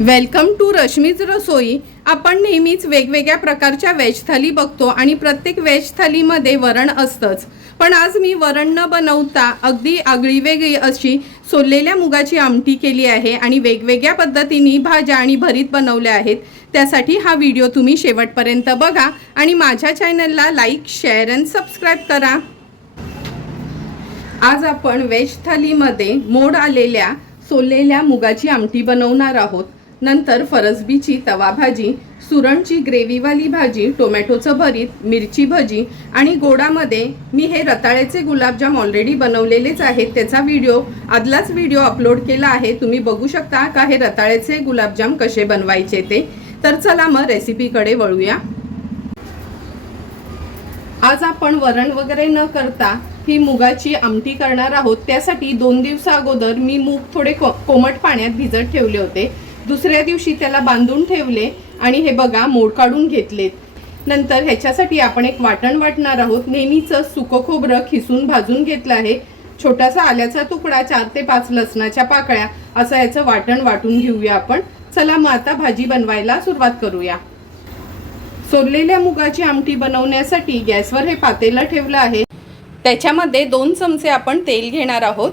Welcome to Rashmi's रसोई आपण नेहमीच वेगवेगळ्या प्रकारच्या व्हेज थाली बघतो आणि प्रत्येक व्हेज थालीमध्ये वरण असतंच. पण आज मी वरण न बनवता अगदी आगळी वेगळी अशी सोललेल्या मुगाची आमटी केली आहे आणि वेगवेगळ्या पद्धतीने भाज्या आणि भरीत बनवल्या आहेत. त्यासाठी हा व्हिडिओ तुम्ही शेवटपर्यंत बघा आणि माझ्या चॅनलला लाईक शेअर अँड सबस्क्राईब करा. आज आपण व्हेज थालीमध्ये मोड आलेल्या सोललेल्या मुगाची आमटी बनवणार आहोत. नंतर फरसबीची तवा भाजी सुरणची ग्रेव्हीवाली भाजी टोमॅटोचं भरीत मिरची भजी आणि गोडामध्ये मी हे रताळ्याचे गुलाबजाम ऑलरेडी बनवलेलेच आहेत. त्याचा व्हिडिओ आदलाच व्हिडिओ अपलोड केला आहे. तुम्ही बघू शकता का हे रताळ्याचे गुलाबजाम कसे बनवायचे ते. तर चला मग रेसिपीकडे वळूया. आज आपण वरण वगैरे न करता ही मुगाची आमटी करणार आहोत. त्यासाठी दोन दिवसा अगोदर मी मूग थोडे को कोमट पाण्यात भिजत ठेवले होते. दुसऱ्या दिवशी त्याला बांधून ठेवले आणि हे बघा मोड काढून घेतलेत. नंतर ह्याच्यासाठी आपण एक वाटण वाटणार आहोत. नेहमीचं सुकं खोबरं खिसून भाजून घेतलं आहे. छोटासा आल्याचा तुकडा चार ते पाच लसणाच्या पाकळ्या असं याचं वाटण वाटून घेऊया आपण. चला मग आता भाजी बनवायला सुरुवात करूया. सोललेल्या मुगाची आमटी बनवण्यासाठी गॅसवर हे पातेलं ठेवलं आहे. त्याच्यामध्ये दोन चमचे आपण तेल घेणार आहोत.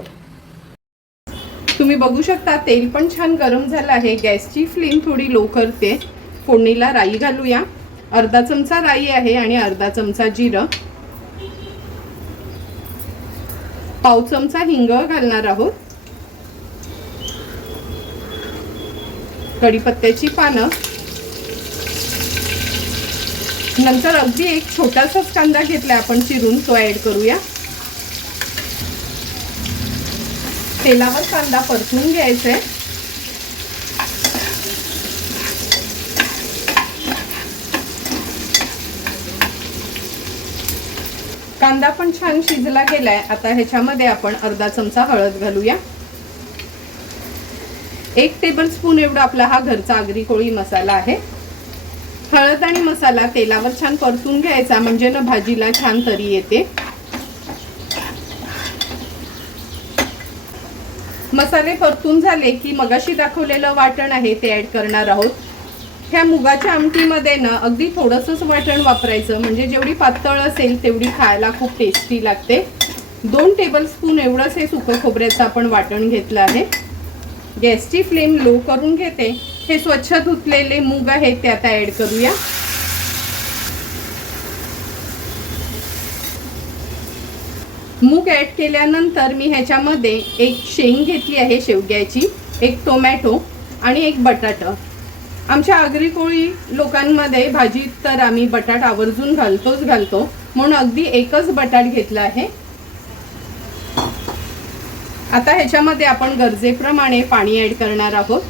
तुम्ही बघू शकता तेल पण छान गरम झालं आहे. गॅसची फ्लेम थोडी लो करते. फोडणीला राई घालूया. अर्धा चमचा राई आहे आणि अर्धा चमचा जिरं. पाव चमचा हिंग घालणार आहोत. कढीपत्त्याची पानं. नंतर अगदी एक छोटासाच कांदा घेतला आपण चिरून तो ऍड करूया. तेलावर कांदा परतून घ्यायचा आहे कांदा पण छान शिजला गेलाय. आता ह्याच्यामध्ये आपण अर्धा चमचा हळद घालूया. एक टेबल स्पून एवढा आपला हा घरचा आगरी कोळी मसाला आहे. हळद आणि मसाला तेलावर छान परतून घ्यायचा. म्हणजे ना भाजीला छान तरी येते. मसाले परतून झाले की मगाशी दाखवलेलं वाटण आहे ते ॲड करणार आहोत. ह्या मुगाच्या आमटीमध्ये ना अगदी थोडंसंच वाटण वापरायचं. म्हणजे जेवढी पातळ असेल तेवढी खायला खूप टेस्टी लागते. दोन टेबलस्पून एवढंच हे सुकं खोबऱ्याचं आपण वाटण घेतलं आहे. गॅसची फ्लेम लो करून घेते. हे स्वच्छ धुतलेले मूग आहेत ते आता ॲड करूया. मूग ॲड केल्यानंतर मी ह्याच्यामध्ये एक शेंग घेतली आहे शेवग्याची एक टोमॅटो आणि एक बटाटा. आमच्या आगरी कोळी लोकांमध्ये भाजीत तर आम्ही बटाट आवर्जून घालतोच घालतो म्हणून अगदी एकच बटाट घेतला आहे. आता ह्याच्यामध्ये आपण गरजेप्रमाणे पाणी ॲड करणार आहोत.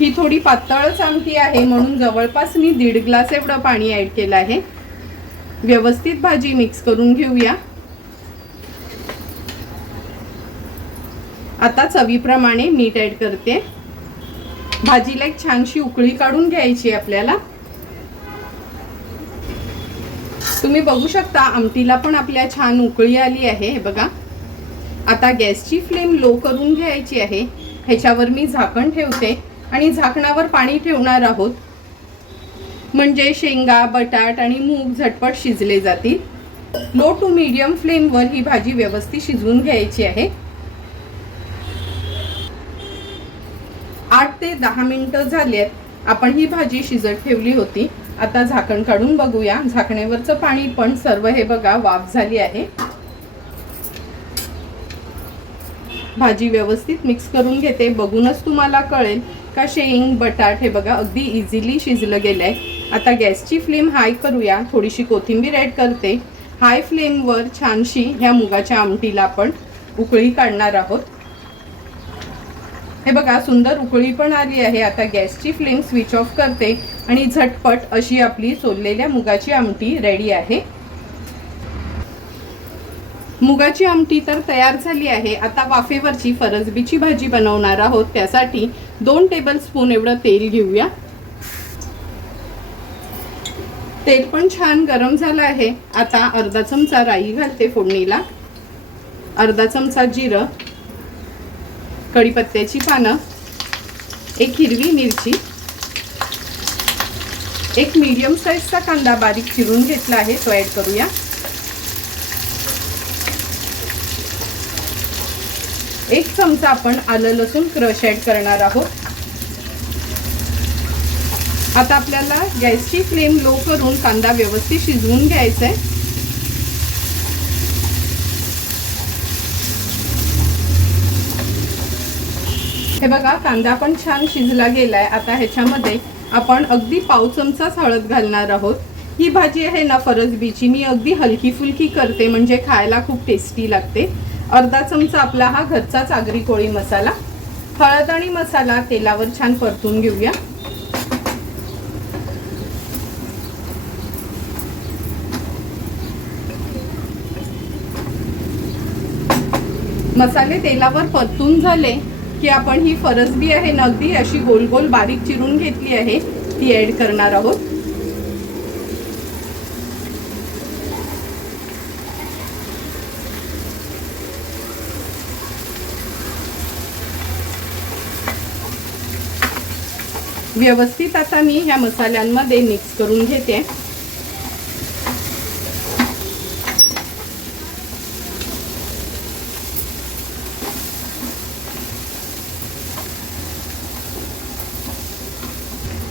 ही थोडी पातळच आमटी आहे म्हणून जवळपास मी दीड ग्लास एवढं पाणी ॲड केलं आहे. व्यवस्थित भाजी मिक्स करून घेऊया. आता चवीप्रमाणे मीठ ऍड करते. भाजीला एक छानशी उकळी काढून घ्यायची आपल्याला. तुम्ही बघू शकता आमटीला पण आपल्या छान उकळी आली आहे हे बघा. आता गॅसची फ्लेम लो करून घ्यायची आहे. ह्याच्यावर मी झाकण ठेवते आणि झाकणावर पाणी ठेवणार आहोत. म्हणजे शेंगा बटाट आणि मूग झटपट शिजले जातील. लो टू मीडियम फ्लेमवर ही भाजी व्यवस्थित शिजवून घ्यायची आहे. आठ ते दहा मिनिटं आहेत. आपण ही भाजी शिजत ठेवली होती. आता झाकण काढून बघूया. झाकणेवरचं पाणी पण सर्व हे बघा वाफ झाली आहे. भाजी व्यवस्थित मिक्स करून घेते. बघूनच तुम्हाला कळेल का शेंग बटाट हे बघा अगदी इझिली शिजलं गेलंय. आता गॅसची फ्लेम हाय करूया. थोडीशी कोथिंबीर ॲड करते. हाय फ्लेमवर छानशी ह्या मुगाच्या आमटीला आपण उकळी काढणार आहोत. हे बघा सुंदर उकळी पण आली आहे. आता गॅसची फ्लेम स्विच ऑफ करते आणि झटपट अशी आपली सोललेल्या मुगाची आमटी रेडी आहे. मुगाची आमटी तर तयार झाली आहे. आता वाफेवरची फरसबीची भाजी बनवणार आहोत. त्यासाठी दोन टेबल स्पून एवढं तेल घेऊया. तेल पण छान गरम झालं आहे. आता अर्धा चमचा राई घालते फोडणीला. अर्धा चमचा जिरं. कढीपत्त्याची पानं एक हिरवी मिरची एक मीडियम साईजचा कांदा बारीक चिरून घेतला आहे तो ॲड करूया. एक चमचा आपण आलं लसूण क्रश ॲड करणार आहोत. आता आपल्याला गॅसची फ्लेम लो करून कांदा व्यवस्थित शिजवून घ्यायचा आहे हे बघा कांदा पण छान शिजला गेलाय. आता ह्याच्यामध्ये आपण अगदी पाव चमचाच हळद घालणार आहोत. ही भाजी आहे ना फरसबीची. मी अगदी हलकी फुलकी करते म्हणजे खायला खूप टेस्टी लागते. अर्धा चमचा आपला हा घरचाच आगरी कोळी मसाला. हळद आणि मसाला तेलावर छान परतून घेऊया. मसाले तेलावर परतून झाले. की आपण ही फरसबी आहे ना अगदी अशी गोल गोल बारीक चिरून घेतली आहे ती ऍड करणार आहोत. व्यवस्थित आता मी ह्या मसाल्यांमध्ये मिक्स करून घेते.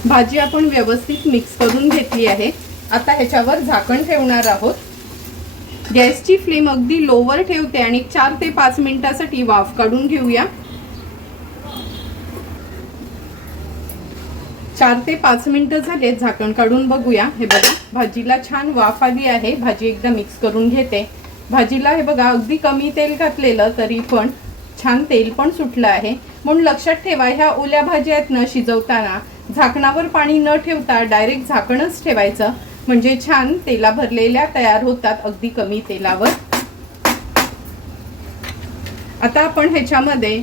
भाजी आपण व्यवस्थित मिक्स करून घेतली आहे. आता ह्याच्यावर झाकण ठेवणार आहोत. गॅसची फ्लेम अगदी लोवर ठेवते आणि चार ते पाच मिनिटासाठी वाफ काढून घेऊया. चार ते पाच मिनटं झाले झाकण काढून बघूया. हे बघा भाजीला छान वाफ आली आहे. भाजी एकदा मिक्स करून घेते. भाजीला हे बघा अगदी कमी तेल घातलेलं तरी पण छान तेल पण सुटलं आहे. म्हणून लक्षात ठेवा ह्या ओल्या भाज्या आहेत ना शिजवताना झाकणावर पाणी न ठेवता डायरेक्ट झाकणच ठेवायचं. म्हणजे छान तेला भरलेल्या तयार होतात अगदी कमी तेलावर. आता आपण ह्याच्यामध्ये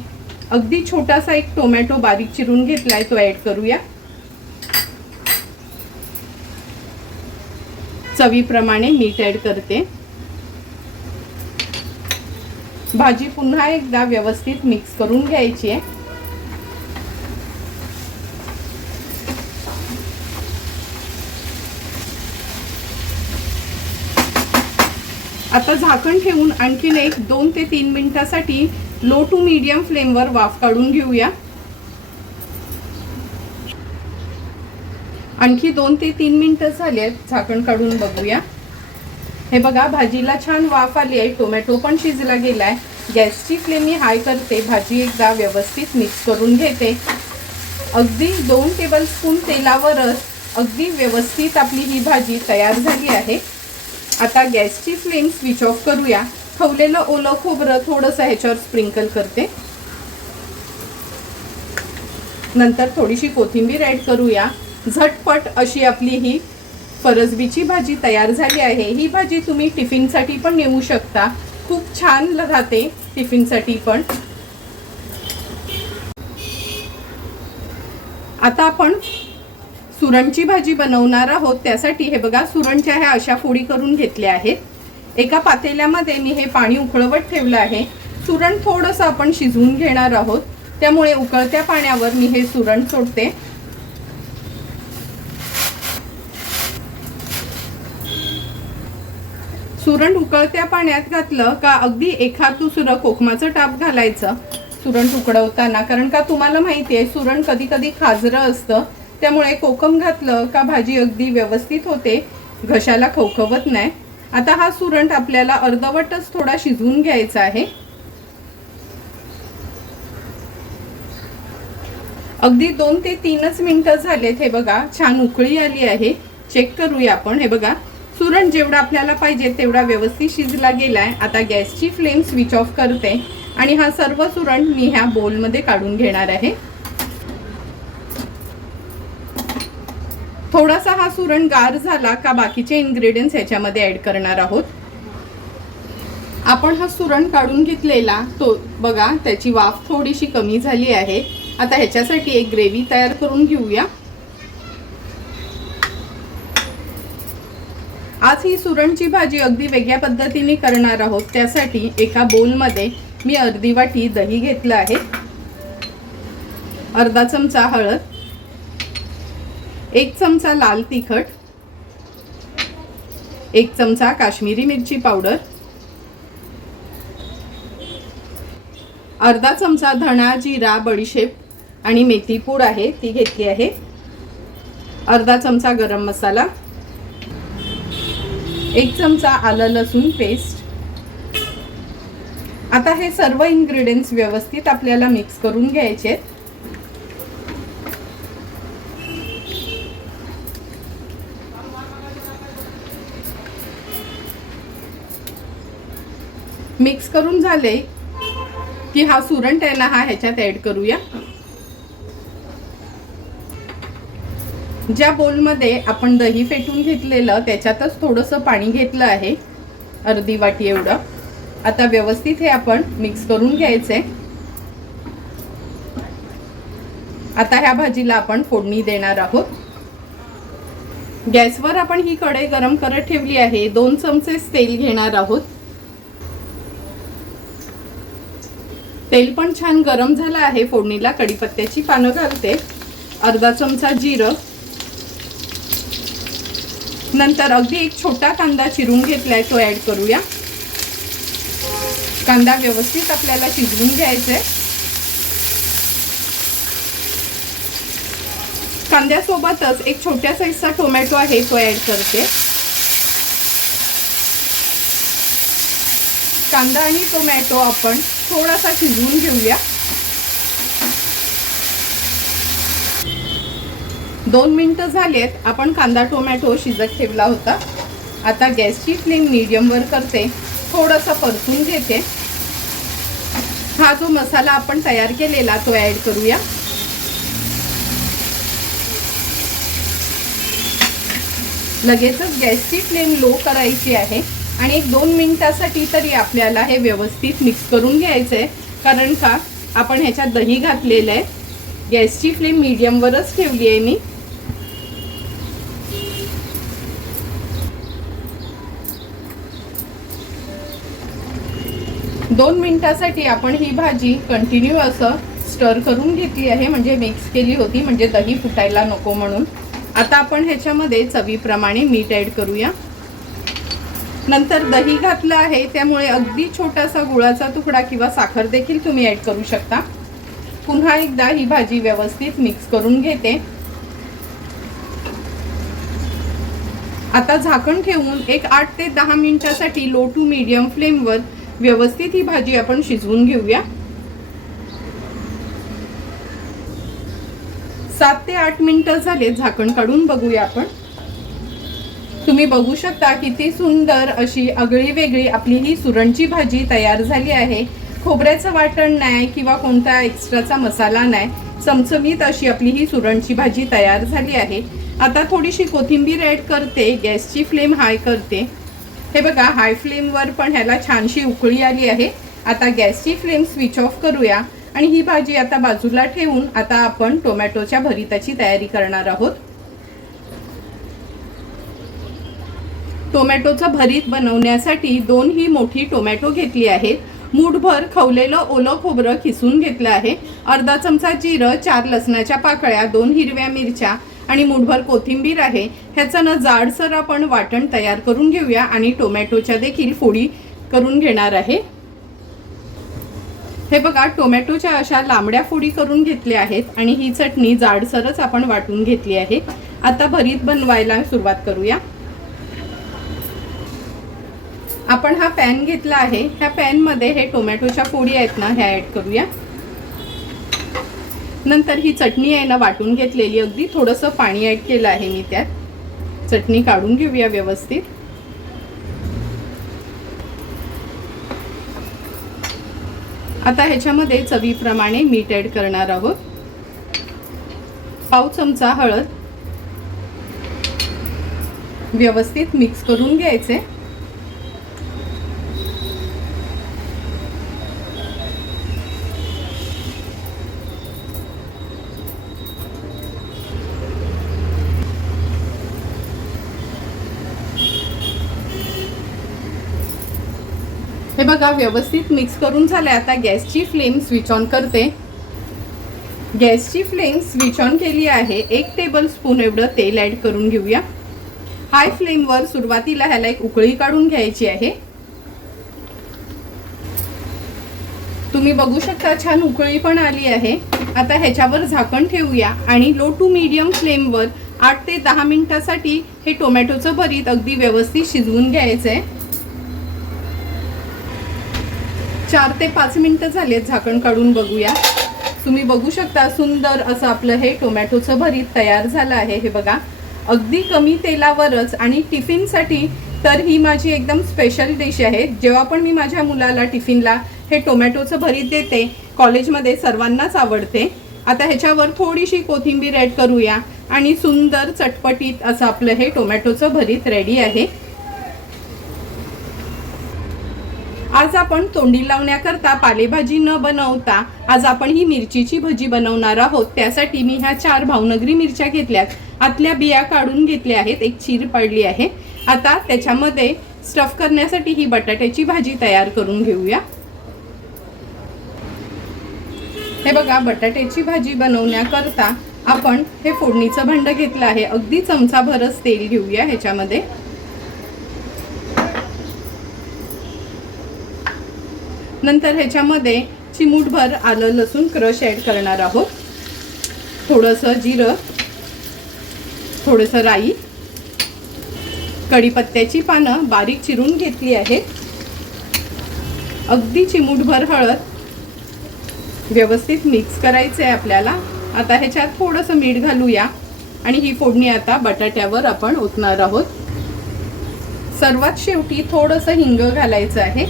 अगदी छोटासा एक टोमॅटो बारीक चिरून घेतलाय तो ऍड करूया. चवीप्रमाणे मीठ ऍड करते. भाजी पुन्हा एकदा व्यवस्थित मिक्स करून घ्यायची आहे. आता झाकण ठेवून आणखीन एक दोन ते तीन मिनिटासाठी लो टू मीडियम फ्लेमवर वाफ काढून घेऊया. आणखी दोन ते तीन मिनटं झाली आहेत झाकण काढून बघूया. हे बघा भाजीला छान वाफ आली आहे. टोमॅटो पण शिजला गेला आहे गॅसची फ्लेम मी हाय करते. भाजी एकदा व्यवस्थित मिक्स करून घेते. अगदी दोन टेबलस्पून तेलावरच अगदी व्यवस्थित आपली ही भाजी तयार झाली आहे. आता गॅसची फ्लेम स्विच ऑफ करूया. ठेवलेलं ओलं खोबरं थोडंसं ह्याच्यावर स्प्रिंकल करते. नंतर थोडीशी कोथिंबीर ॲड करूया. झटपट अशी आपली ही फरसबीची भाजी तयार झाली आहे. ही भाजी तुम्ही टिफिनसाठी पण नेऊ शकता. खूप छान राहते टिफिनसाठी पण. आता आपण सुरणची भाजी बनवणार आहोत त्यासाठी हे बघा सुरणच्या ह्या अशा फोडी करून घेतल्या आहेत. एका पातेल्यामध्ये मी हे पाणी उकळवत ठेवलं आहे. सुरण थोडंसं आपण शिजवून घेणार आहोत. त्यामुळे उकळत्या पाण्यावर मी हे सुरण सोडते. सुरण उकळत्या पाण्यात घातलं का अगदी एखाद दुसरं कोकमाचं टाप घालायचं. सुरण उकडवताना कारण का तुम्हाला माहिती आहे सुरण कधी कधी खाजरं असतं. त्यामुळे कोकम घातलं का भाजी अगदी व्यवस्थित होते घशाला खवखवत नाही. आता हा सुरण आपल्याला अर्धवटच थोडा शिजवून घ्यायचा आहे. अगदी दोन ते तीनच मिनिटं झालेत हे बघा छान उकळी आली आहे. चेक करूया आपण हे बघा. सुरण जेवढा आपल्याला पाहिजे तेवढा व्यवस्थित शिजला गेलाय. आता गॅसची फ्लेम स्विच ऑफ करते आणि हा सर्व सुरण मी ह्या बोलमध्ये काढून घेणार आहे. थोडासा हा सुरण गार झाला का बाकीचे इन्ग्रेडियंट्स ह्याच्यामध्ये ॲड करणार आहोत. आपण हा सुरण काढून घेतलेला तो बघा त्याची वाफ थोडीशी कमी झाली आहे. आता ह्याच्यासाठी एक ग्रेव्ही तयार करून घेऊया. आज ही सुरणची भाजी अगदी वेगळ्या पद्धतीने करणार आहोत. त्यासाठी एका बोलमध्ये मी अर्धी वाटी दही घेतलं आहे. अर्धा चमचा हळद. एक चमचा लाल तिखट एक चमचा काश्मीरी मिरची पावडर अर्धा चमचा धणा जिरा बडीशेप आणि मेथी पूड आहे ती घेतली आहे अर्धा चमचा गरम मसाला एक चमचा आलं लसूण पेस्ट आता हे सर्व इन्ग्रेडियंट्स व्यवस्थित आपल्याला मिक्स करून घ्यायचे आहेत. मिक्स करून झाले की हा सुरण आहे ना हा ह्याच्यात ऍड करूया. ज्या बोलमध्ये आपण दही फेटून घेतलेलं त्याच्यातच थोडंसं पाणी घेतलं आहे अर्धी वाटी एवढं. आता व्यवस्थित हे आपण मिक्स करून घ्यायचंय आता ह्या भाजीला आपण फोडणी देणार आहोत. गॅसवर आपण ही कढई गरम करत ठेवली आहे. दोन चमचे तेल घेणार आहोत. तेल पण छान गरम झालं आहे फोडणीला कढीपत्त्याची पानं घालते. अर्धा चमचा जिरं. नंतर अगदी एक छोटा कांदा चिरून घेतलाय तो ऍड करूया. कांदा व्यवस्थित आपल्याला शिजवून घ्यायचा आहे कांद्यासोबतच एक छोट्या साईजचा टोमॅटो आहे तो ऍड करते. कांदा आणि टोमॅटो आपण थोडासा शिजवून घेऊया. दोन मिनटं झालेत आपण कांदा टोमॅटो शिजत ठेवला होता. आता गॅसची फ्लेम मिडियमवर करते. थोडासा परतून घेते. हा जो मसाला आपण तयार केलेला तो ॲड करूया. लगेचच गॅसची फ्लेम लो करायची आहे. आणि एक दोन मिनिटासाठी तरी आपल्याला हे व्यवस्थित मिक्स करून घ्यायचं आहे कारण का? आपण ह्याच्यात दही घातलेलं आहे. गॅसची फ्लेम मीडियमवरच ठेवली आहे मी. दोन मिनिटासाठी आपण ही भाजी कंटिन्यू असं स्टर करून घेतली आहे. म्हणजे मिक्स केली होती. म्हणजे दही फुटायला नको म्हणून. आता आपण ह्याच्यामध्ये चवीप्रमाणे मीठ ॲड करूया. नंतर दही घातलं आहे त्यामुळे अगदी छोटासा गुळाचा तुकडा किंवा साखर देखील तुम्ही ॲड करू शकता. पुन्हा एकदा ही भाजी व्यवस्थित मिक्स करून घेते. आता झाकण ठेवून एक आठ ते दहा मिनिटासाठी लो टू मीडियम फ्लेमवर व्यवस्थित ही भाजी आपण शिजवून घेऊया. सात ते आठ मिनिटं झाले झाकण काढून बघूया आपण. तुम्ही बघू शकता किती सुंदर अशी आगळी वेगळी आपली ही सुरणची भाजी तयार झाली आहे. खोबऱ्याचं वाटण नाही किंवा कोणता एक्स्ट्राचा मसाला नाही. चमचमीत अशी आपली ही सुरणची भाजी तयार झाली आहे. आता थोडीशी कोथिंबीर ॲड करते गॅसची फ्लेम हाय करते. हे बघा हाय फ्लेमवर पण ह्याला छानशी उकळी आली आहे. आता गॅसची फ्लेम स्विच ऑफ करूया. आणि ही भाजी आता बाजूला ठेवून आता आपण टोमॅटोच्या भरिताची तयारी करणार आहोत. टोमॅटोचं भरीत बनवण्यासाठी दोन ही मोठी टोमॅटो घेतली आहेत. मूठभर खवलेलं ओलं खोबरं खिसून घेतलं आहे. अर्धा चमचा जिरं चार लसणाच्या पाकळ्या दोन हिरव्या मिरच्या आणि मूठभर कोथिंबीर आहे. ह्याचं ना जाडसर आपण वाटण तयार करून घेऊया आणि टोमॅटोच्या देखील फोडी करून घेणार आहे. हे बघा टोमॅटोच्या अशा लांबड्या फोडी करून घेतल्या आहेत आणि ही चटणी जाडसरच आपण वाटून घेतली आहे. आता भरीत बनवायला सुरुवात करूया. आपण हा पॅन घेतला आहे. ह्या पॅनमध्ये हे टोमॅटोच्या फोडी आहेत ना ह्या ॲड करूया. नंतर ही चटणी आहे ना वाटून घेतलेली अगदी. थोडंसं पाणी ॲड केलं आहे मी त्यात. चटणी काढून घेऊया व्यवस्थित. आता ह्याच्यामध्ये चवीप्रमाणे मीठ ॲड करणार आहोत. पाव चमचा हळद. व्यवस्थित मिक्स करून घ्यायचे. बघा व्यवस्थित मिक्स करून झाले आता गॅसची फ्लेम स्विच ऑन करते. गॅसची फ्लेम स्विच ऑन केली आहे. एक टेबल स्पून एवढं तेल ॲड करून घेऊया. हाय फ्लेमवर सुरुवातीला ह्याला एक उकळी काढून घ्यायची आहे. तुम्ही बघू शकता छान उकळी पण आली आहे. आता ह्याच्यावर झाकण ठेवूया आणि लो टू मीडियम फ्लेमवर आठ ते दहा मिनटासाठी हे टोमॅटोचं भरीत अगदी व्यवस्थित शिजवून घ्यायचं आहे चार ते पाच मिनिटं झालेत झाकण काढून बघूया. तुम्ही बघू शकता सुंदर असं आपलं हे टोमॅटोचं भरीत तयार झालं आहे. हे बघा अगदी कमी तेलावरच आणि टिफिनसाठी तर ही माझी एकदम स्पेशल डिश आहे. जेव्हा पण मी माझ्या मुलाला टिफिनला हे टोमॅटोचं भरीत देते कॉलेजमध्ये सर्वांनाच आवडते. आता ह्याच्यावर थोडीशी कोथिंबीर ॲड करूया आणि सुंदर चटपटीत असं आपलं हे टोमॅटोचं भरीत रेडी आहे. आज आपण तोंडी लावण्याकरता पालेभाजी न बनवता आज आपण ही मिरचीची भजी बनवणार आहोत. त्यासाठी मी ह्या चार भावनगरी मिरच्या घेतल्यात. आतल्या बिया काढून घेतल्या आहेत. एक चीर पडली आहे. आता त्याच्यामध्ये स्टफ करण्यासाठी ही बटाट्याची भाजी तयार करून घेऊया. हे बघा बटाट्याची भाजी बनवण्याकरता आपण हे फोडणीचं भांड घेतलं आहे. अगदी चमचाभरच तेल घेऊया ह्याच्यामध्ये. नंतर ह्याच्यामध्ये चिमूटभर आलं लसूण क्रश ॲड करणार आहोत. थोडंसं जिरं थोडंसं राई कढीपत्त्याची पानं बारीक चिरून घेतली आहेत. अगदी चिमूटभर हळद व्यवस्थित मिक्स करायचं आहे आपल्याला. आता ह्याच्यात थोडंसं मीठ घालूया आणि ही फोडणी आता बटाट्यावर आपण ओतणार आहोत. सर्वात शेवटी थोडंसं हिंग घालायचं आहे.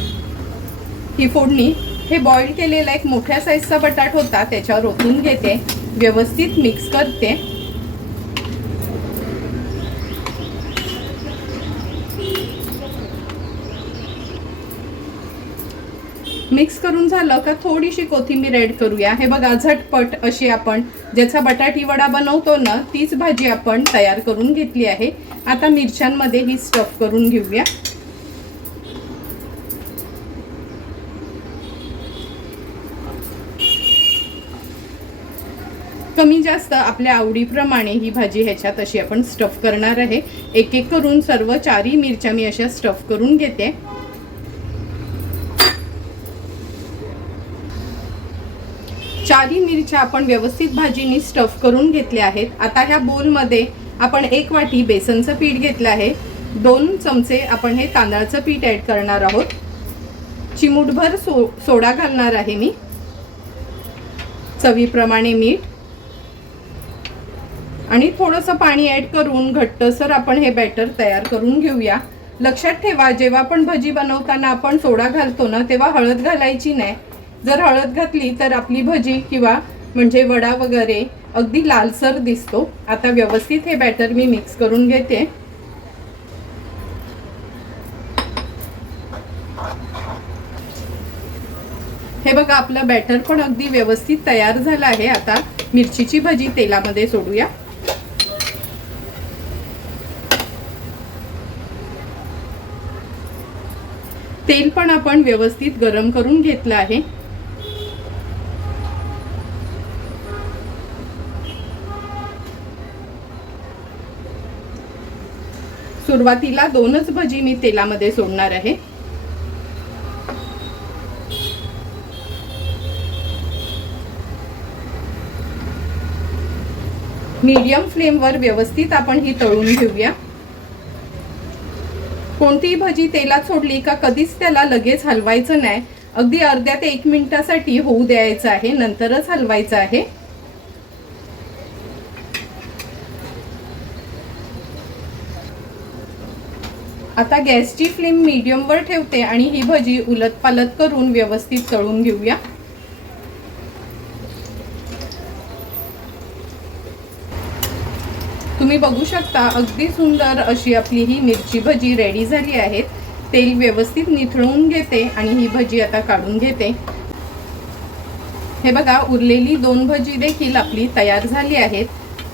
ही फोडणी हे बॉईल केलेला एक मोठ्या साईजचा बटाट होता त्याच्यावर ओतून घेते व्यवस्थित मिक्स करते. मिक्स करून झालं का थोडीशी कोथिंबीर ॲड करूया. हे बघा झटपट अशी आपण ज्याचा बटाटी वडा बनवतो ना तीच भाजी आपण तयार करून घेतली आहे. आता मिरच्यांमध्ये ही स्टफ करून घेऊया. कमी जास्त आपल्या आवडीप्रमाणे ही भाजी ह्याच्यात अशी आपण स्टफ करणार आहे. एक एक करून सर्व चारही मिरच्या मी अशा स्टफ करून घेते. चारही मिरच्या आपण व्यवस्थित भाजीनी स्टफ करून घेतल्या आहेत. आता ह्या बोलमध्ये आपण एक वाटी बेसनचं पीठ घेतलं आहे. दोन चमचे आपण हे तांदळाचं पीठ ॲड करणार आहोत. चिमूटभर सो सोडा घालणार आहे मी. चवीप्रमाणे मीठ. आणि थोडंसं पाणी ॲड करून घट्टसर आपण हे बॅटर तयार करून घेऊया. लक्षात ठेवा जेव्हा आपण भजी बनवताना आपण सोडा घालतो ना तेव्हा हळद घालायची नाही. जर हळद घातली तर आपली भजी किंवा म्हणजे वडा वगैरे अगदी लालसर दिसतो. आता व्यवस्थित हे बॅटर मी मिक्स करून घेते. हे बघा आपलं बॅटर पण अगदी व्यवस्थित तयार झालं आहे. आता मिरचीची भजी तेलामध्ये सोडूया. तेल पण आपण व्यवस्थित गरम करून घेतलं आहे. सुरुवातीला दोनच भजी मी तेलामध्ये सोडणार आहे. मीडियम फ्लेमवर व्यवस्थित आपण ही तळून घेऊया. कोणतीही भजी तेलात सोडली का कधीच त्याला लगेच हलवायचं नाही. अगदी अर्ध्या ते एक मिनिटासाठी होऊ द्यायचं आहे नंतरच हलवायचं आहे. आता गॅसची फ्लेम मीडियमवर ठेवते आणि ही भजी उलट पालत करून व्यवस्थित तळून घेऊया. तुम्ही बघू शकता अगदी सुंदर अशी आपली ही मिरची भजी रेडी झाली आहे तेल व्यवस्थित निथळून घेते आणि ही भजी आता काढून घेते. हे बघा उरलेली दोन भजी देखील आपली तयार झाली आहेत.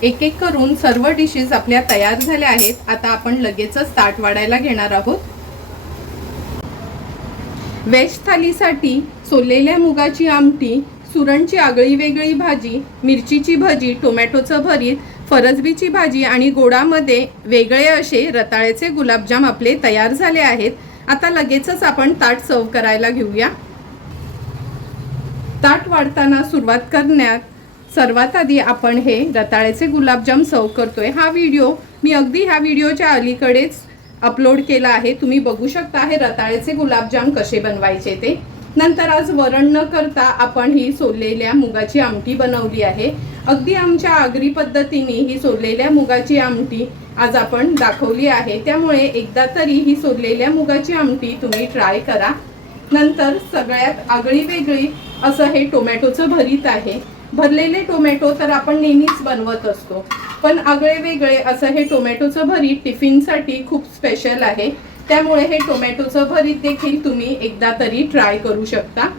एक एक करून सर्व डिशेस आपल्या तयार झाल्या आहेत. आता आपण लगेचच ताट वाढायला घेणार आहोत. वेज थालीसाठी सोललेल्या मुगाची आमटी सुरणची आगळी वेगळी भाजी मिरचीची भजी टोमॅटोचं भरीत फरसबीची भाजी आणि गोडामध्ये वेगळे असे रताळ्याचे गुलाबजाम आपले तयार झाले आहेत. आता लगेचच आपण ताट सर्व करायला घेऊया. ताट वाढताना सुरुवात करण्यात सर्वात आधी आपण हे रताळ्याचे गुलाबजाम सर्व करतोय. हा व्हिडिओ मी अगदी ह्या व्हिडिओच्या अलीकडेच अपलोड केला आहे. तुम्ही बघू शकता हे रताळ्याचे गुलाबजाम कसे बनवायचे ते. नंतर आज वरण न करता आपण ही सोललेल्या मुगाची आमटी बनवली आहे. अगदी आमच्या आगरी पद्धतीने ही सोललेल्या मुगाची आमटी आज आपण दाखवली आहे. त्यामुळे एकदा तरी ही सोललेल्या मुगाची आमटी तुम्ही ट्राय करा. नंतर सगळ्यात आगळी वेगळी असं हे टोमॅटोचं भरीत आहे. भरलेले टोमॅटो तर आपण नेहमीच बनवत असतो. पण आगळे वेगळे असं हे टोमॅटोचं भरीत टिफिनसाठी खूप स्पेशल आहे. त्यामुळे हे टोमॅटोचं भरीत देखील तुम्ही एकदा तरी ट्राय करू शकता.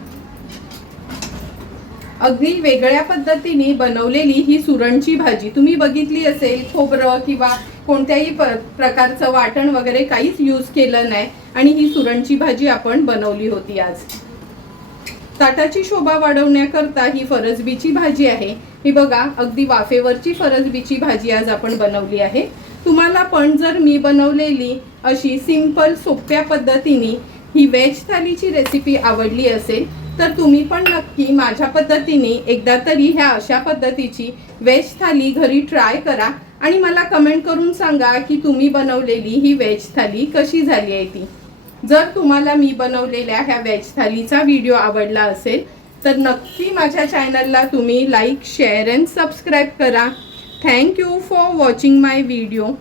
अगदी वेगळ्या पद्धतीने बनवलेली ही सुरणची भाजी तुम्ही बघितली असेल खोबरं किंवा कोणत्याही प प्रकारचं वाटण वगैरे काहीच यूज केलं नाही आणि ही सुरणची भाजी आपण बनवली होती आज. ताटाची शोभा वाढवण्याकरता ही फरसबीची भाजी आहे. ही बघा अगदी वाफेवरची फरसबीची भाजी आज आपण बनवली आहे. तुम्हाला पण जर मी बनवलेली अशी सिंपल सोप्या पद्धतीने ही व्हेज थालीची रेसिपी आवडली असेल तर तुम्ही पण नक्की माझ्या पद्धतीने एकदा तरी ह्या अशा पद्धतीची व्हेज थाली घरी ट्राय करा आणि मला कमेंट करून सांगा की तुम्ही बनवलेली ही व्हेज थाली कशी झाली आहे ती. जर तुम्हाला मी बनवलेल्या ह्या व्हेज थालीचा व्हिडिओ आवडला असेल तर नक्की माझ्या चॅनलला तुम्ही लाईक शेअर अँड सबस्क्राईब करा. Thank you for watching my video